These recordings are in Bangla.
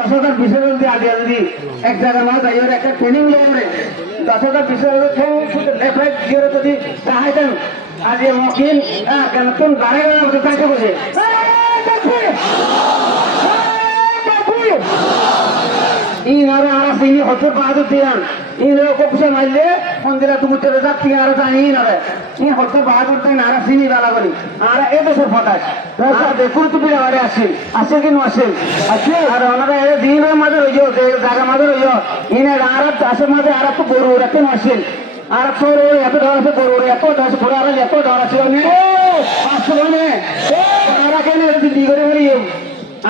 10,000 20,000 দিয়ে আগে যদি এক জায়গা না যাই ওর একটা ট্রেনিং নিয়ে করে 10,000 20,000 লেফট গিয়ে যদি চাইতেন আজ মকিল কেন তুমি গাড়ি গাড়ি মতো কাকে বসে ইনারা আর সিনি হতর বাহাদুর দিয়ান ইনারা কপসে মারলে মন্দিরা তুমি চলে যাচ্ছি আর জানি না ই হতর বাহাদুর তাই নারা সিনি বালা বলি আর এ দেশের ফটাস দেখুন তুমি আরে আসে কি নো আসে আছে আর ওনারা এ দিনের মাঝে রইও জায়গা মাঝে রইও ইনে আর আসে মাঝে আর তো গরু রাখতে নো আসে আর তোর এত ডর আছে গরু এত ডর আছে ঘোড়া আর এত ডর আছে নে পাঁচশো নে আর কেন দিল্লি করে বলিও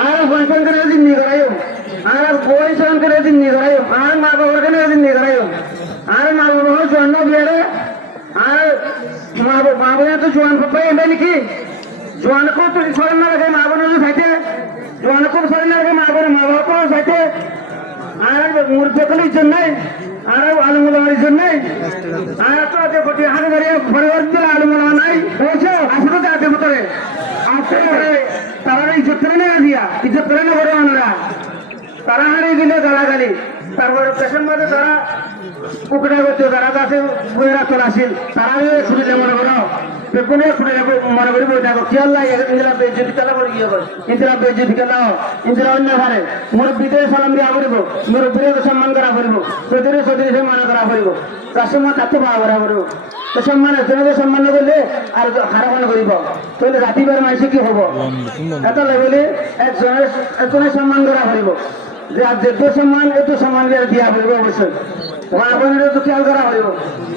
আর বয়সন করে দিল্লি করাইও আর বয়সন করে দিল্লি করাইও আর মা বাবার কেন দিল্লি করাইও আর মা বাবার জন্ম বিয়ারে আর মা বাবা তো জোয়ান পাপাই এমনি নাকি জোয়ান কো তো সরেন না লাগে মা বোনের সাথে জোয়ান কো সরেন না লাগে মা বাবার সাথে আর মূর্তি জন্য আর আলমুলামার জন্য আর তো আছে কোটি হাতে ধরে পরিবার দিলে আলমুলামা নাই বলছো আসলে তো আছে ভিতরে আছে তারা ইজ্জত করে না দিয়া ইজ্জত করে না বড় আনরা তারা হারিয়ে গেলে গালাগালি তারপরে পেছন মাঝে তারা উকড়া করতে তারা কাছে বইরা তোলাছিল তারা ছুটিলে মনে করো পেপনে ছুটিলে মনে করি বই থাকো কি আল্লাহ ইন্দিরা বেজ্জতি খেলা করে গিয়ে ইন্দিরা বেজ্জতি খেলা ইন্দিরা অন্য ঘরে মুরব্বীদের সালাম দিয়া করিব মুরব্বীদের সম্মান করা করিব চৌধুরী চৌধুরী সম্মান করা করিব কাস্টমার তাতে পাওয়া করা করিব তো সম্মান তোমাদের সম্মান করলে আর হারাবান করিব তাহলে রাতিবার মাইসে কি হব এত বলে একজনের সম্মান করা করিব যে আর যেত সম্মান এত সম্মান দিয়া করিব অবশ্যই মা বোনের তো খেয়াল করা হইব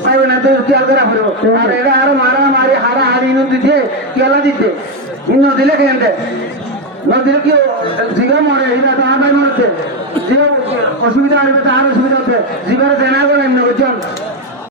ভাই বোনের তো খেয়াল করা হইব আর এরা আরো মারামারি হারাহারি দিতে কেলা দিতে ইন্ন দিলে কেন নদীর কেউ জিগা মরে এরা তো আমার ভাই মরছে যে অসুবিধা আসবে তার অসুবিধা হচ্ছে জিগারে দেনা করে এমনি বুঝছেন